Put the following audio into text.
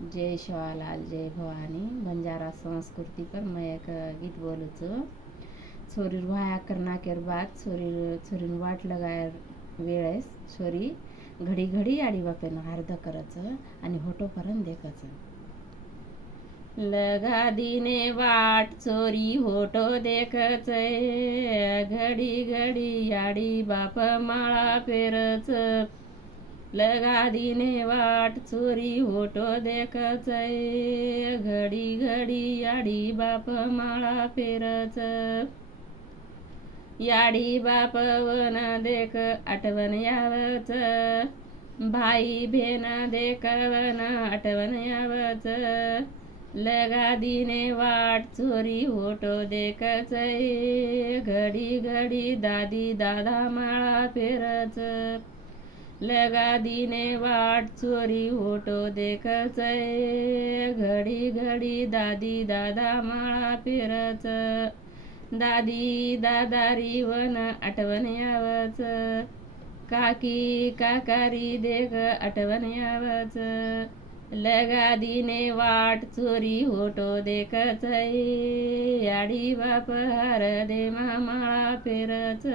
जय शिवालाल जय भवानी बंजारा संस्कृति पर मैं एक गीत बोलू छो। छोरी वाया करना केर बाद छोरीन वाट लगायर वेळेस छोरी घडी घडी आडी बापेन अर्ध करायचं आणि होटोपर्यंत देखायचं। लगा दिने वाट चोरी होटो देखच, घडी घडी आडी बाप माळा पेरच। लगा दिने वाट चोरी होटो देखच, घडी घडी याडी बाप माळा पेरच। याडी बाप वन देख आठवण यावच, भाई भेन देखवन आठवण यावच। लगा दिने वाट चोरी होटो देखच, घडी घडी दादी दादा माळा पेरच। लगा दिने वाट चोरी होटो देखच, घडी घडी दादी दादा माळा पेरच। दादी दादारी वन आठवण यावच, काकी काकारी देख आठवण यावच। लगा दिने वाट चोरी होटो देखच, याडी बाप हार दे माळा पेरच।